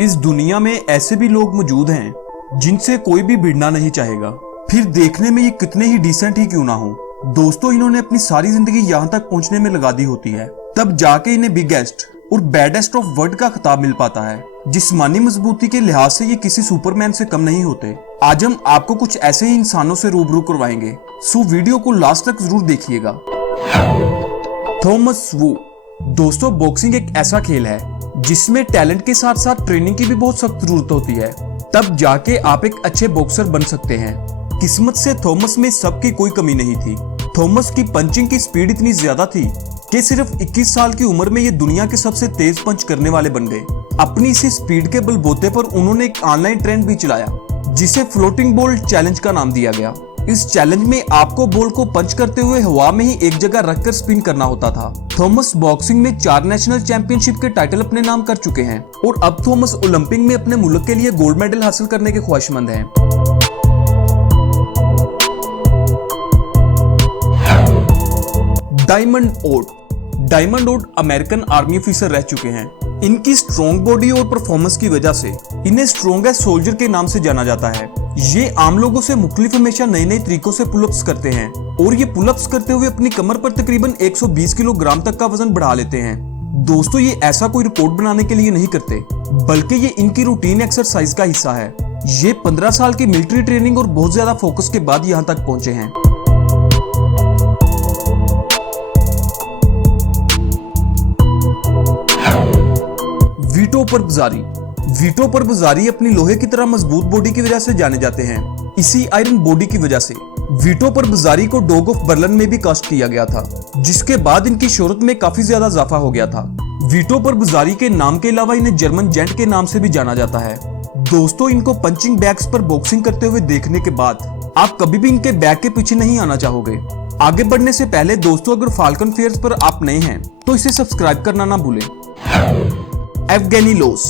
इस दुनिया में ऐसे भी लोग मौजूद हैं जिनसे कोई भी भिड़ना नहीं चाहेगा, फिर देखने में ये कितने ही डिसेंट ही क्यों ना हो। दोस्तों, इन्होंने अपनी सारी जिंदगी यहाँ तक पहुंचने में लगा दी होती है, तब जाके इन्हें बिगेस्ट और बैडेस्ट ऑफ वर्ल्ड का खिताब मिल पाता है। जिस्मानी मजबूती के लिहाज से ये किसी सुपरमैन से कम नहीं होते। आज हम आपको कुछ ऐसे ही इंसानों से रूबरू करवाएंगे, सो वीडियो को लास्ट तक जरूर देखिएगा। थॉमस वू। दोस्तों, बॉक्सिंग एक ऐसा खेल है जिसमें टैलेंट के साथ साथ ट्रेनिंग की भी बहुत सख्त जरूरत होती है, तब जाके आप एक अच्छे बॉक्सर बन सकते हैं। किस्मत से थॉमस में सबकी कोई कमी नहीं थी। थॉमस की पंचिंग की स्पीड इतनी ज्यादा थी कि सिर्फ 21 साल की उम्र में ये दुनिया के सबसे तेज पंच करने वाले बन गए। अपनी इसी स्पीड के बलबूते पर उन्होंने एक ऑनलाइन ट्रेंड भी चलाया जिसे फ्लोटिंग बॉल चैलेंज का नाम दिया गया। इस चैलेंज में आपको बॉल को पंच करते हुए हवा में ही एक जगह रखकर स्पिन करना होता था। थॉमस बॉक्सिंग में 4 नेशनल चैंपियनशिप के टाइटल अपने नाम कर चुके हैं और अब थॉमस ओलंपिक में अपने मुल्क के लिए गोल्ड मेडल हासिल करने के ख्वाहिशमंद हैं। डायमंड ओट अमेरिकन आर्मी ऑफिसर रह चुके हैं। इनकी स्ट्रॉन्ग बॉडी और परफॉर्मेंस की वजह से इन्हें स्ट्रॉन्गेस्ट सोल्जर के नाम से जाना जाता है। ये आम लोगों से मुख्तलिफ हमेशा नए नए तरीकों से पुलअप्स करते हैं और ये पुलअप्स करते हुए अपनी कमर पर तकरीबन 120 किलोग्राम तक का वजन बढ़ा लेते हैं। दोस्तों, ये ऐसा कोई रिकॉर्ड बनाने के लिए नहीं करते, बल्कि ये इनकी रूटीन एक्सरसाइज का हिस्सा है। ये 15 साल की मिलिट्री ट्रेनिंग और बहुत ज्यादा फोकस के बाद यहाँ तक पहुंचे हैं। वीटो परबजारी अपनी लोहे की तरह मजबूत बॉडी की वजह से जाने जाते हैं। इसी आयरन बॉडी की वजह से वीटो परबजारी को डॉग ऑफ बर्लिन में भी कास्ट किया गया था, जिसके बाद इनकी शोहरत में काफी ज्यादा इजाफा हो गया था। वीटो परबजारी के नाम के अलावा इन्हें जर्मन जेंट के नाम से भी जाना जाता है। दोस्तों, इनको पंचिंग बैग्स पर बॉक्सिंग करते हुए देखने के बाद आप कभी भी इनके बैग के पीछे नहीं आना चाहोगे। आगे बढ़ने से पहले दोस्तों, अगर फाल्कन फेयर्स पर आप नए हैं तो इसे सब्सक्राइब करना ना भूलें। Evgeny Los.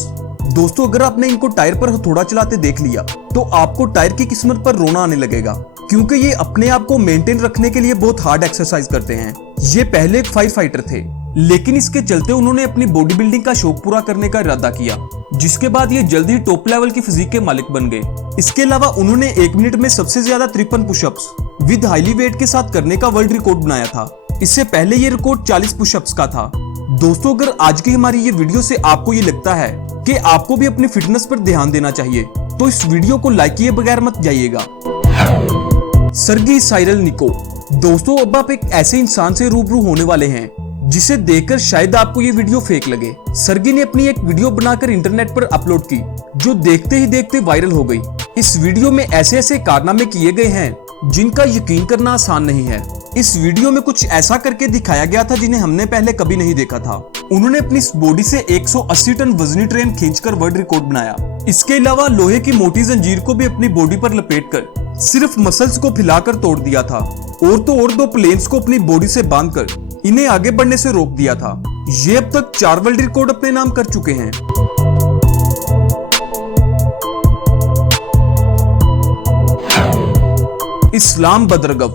दोस्तों, अगर आपने इनको टायर पर हथौड़ा चलाते देख लिया तो आपको टायर की किस्मत पर रोना आने लगेगा, क्योंकि ये अपने आप को मेंटेन रखने के लिए बहुत हार्ड एक्सरसाइज करते हैं। ये पहले एक फाइट फाइटर थे, लेकिन इसके चलते उन्होंने अपनी बॉडी बिल्डिंग का शौक पूरा करने का इरादा किया, जिसके बाद ये जल्दी ही टॉप लेवल की फिजिक के मालिक बन गए। इसके अलावा उन्होंने 1 मिनट में सबसे ज्यादा 53 पुशअप्स विद हाईली वेट के साथ करने का वर्ल्ड रिकॉर्ड बनाया था। इससे पहले ये रिकॉर्ड 40 पुशअप्स का था। दोस्तों, अगर आज की हमारी ये वीडियो से आपको ये लगता है कि आपको भी अपनी फिटनेस पर ध्यान देना चाहिए, तो इस वीडियो को लाइक किए बगैर मत जाइएगा। सर्गी साइरल निको। दोस्तों, अब आप एक ऐसे इंसान से रूबरू होने वाले हैं जिसे देखकर शायद आपको ये वीडियो फेक लगे। सर्गी ने अपनी एक वीडियो बनाकर इंटरनेट पर अपलोड की, जो देखते ही देखते वायरल हो गई। इस वीडियो में ऐसे ऐसे कारनामे किए गए हैं जिनका यकीन करना आसान नहीं है। इस वीडियो में कुछ ऐसा करके दिखाया गया था जिन्हें हमने पहले कभी नहीं देखा था। उन्होंने अपनी बॉडी से 180 टन वजनी ट्रेन खींचकर वर्ल्ड रिकॉर्ड बनाया। इसके अलावा लोहे की मोटी जंजीर को भी अपनी बॉडी पर लपेटकर सिर्फ मसल्स को फैलाकर तोड़ दिया था, और तो और 2 प्लेन्स को अपनी बॉडी से बांधकर इन्हें आगे बढ़ने से रोक दिया था। ये अब तक 4 वर्ल्ड रिकॉर्ड अपने नाम कर चुके हैं। इस्लाम बदरगव।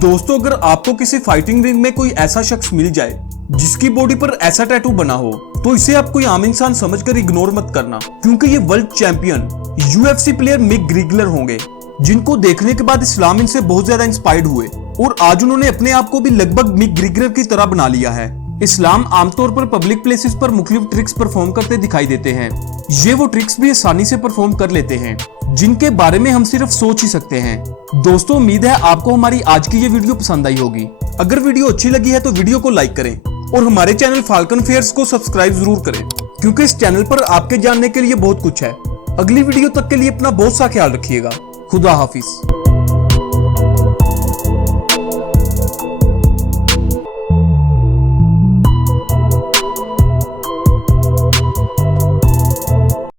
दोस्तों, अगर आपको किसी फाइटिंग रिंग में कोई ऐसा शख्स मिल जाए जिसकी बॉडी पर ऐसा टैटू बना हो, तो इसे आप कोई आम इंसान समझकर इग्नोर मत करना, क्योंकि ये world champion UFC player Mick Grigler होंगे, जिनको देखने के बाद इस्लाम इनसे बहुत ज्यादा इंस्पायर्ड हुए और आज उन्होंने अपने आप को भी लगभग मिक ग्रिगलर की तरह बना लिया है। इस्लाम आमतौर पर पब्लिक प्लेसेस पर मुख्तलिफ ट्रिक्स परफॉर्म करते दिखाई देते हैं। ये वो ट्रिक्स भी आसानी से परफॉर्म कर लेते हैं जिनके बारे में हम सिर्फ सोच ही सकते हैं। दोस्तों, उम्मीद है आपको हमारी आज की ये वीडियो पसंद आई होगी। अगर वीडियो अच्छी लगी है तो वीडियो को लाइक करें और हमारे चैनल फाल्कन फेयर्स को सब्सक्राइब जरूर करें, क्योंकि इस चैनल पर आपके जानने के लिए बहुत कुछ है। अगली वीडियो तक के लिए अपना बहुत सा ख्याल रखिएगा। खुदा हाफिज।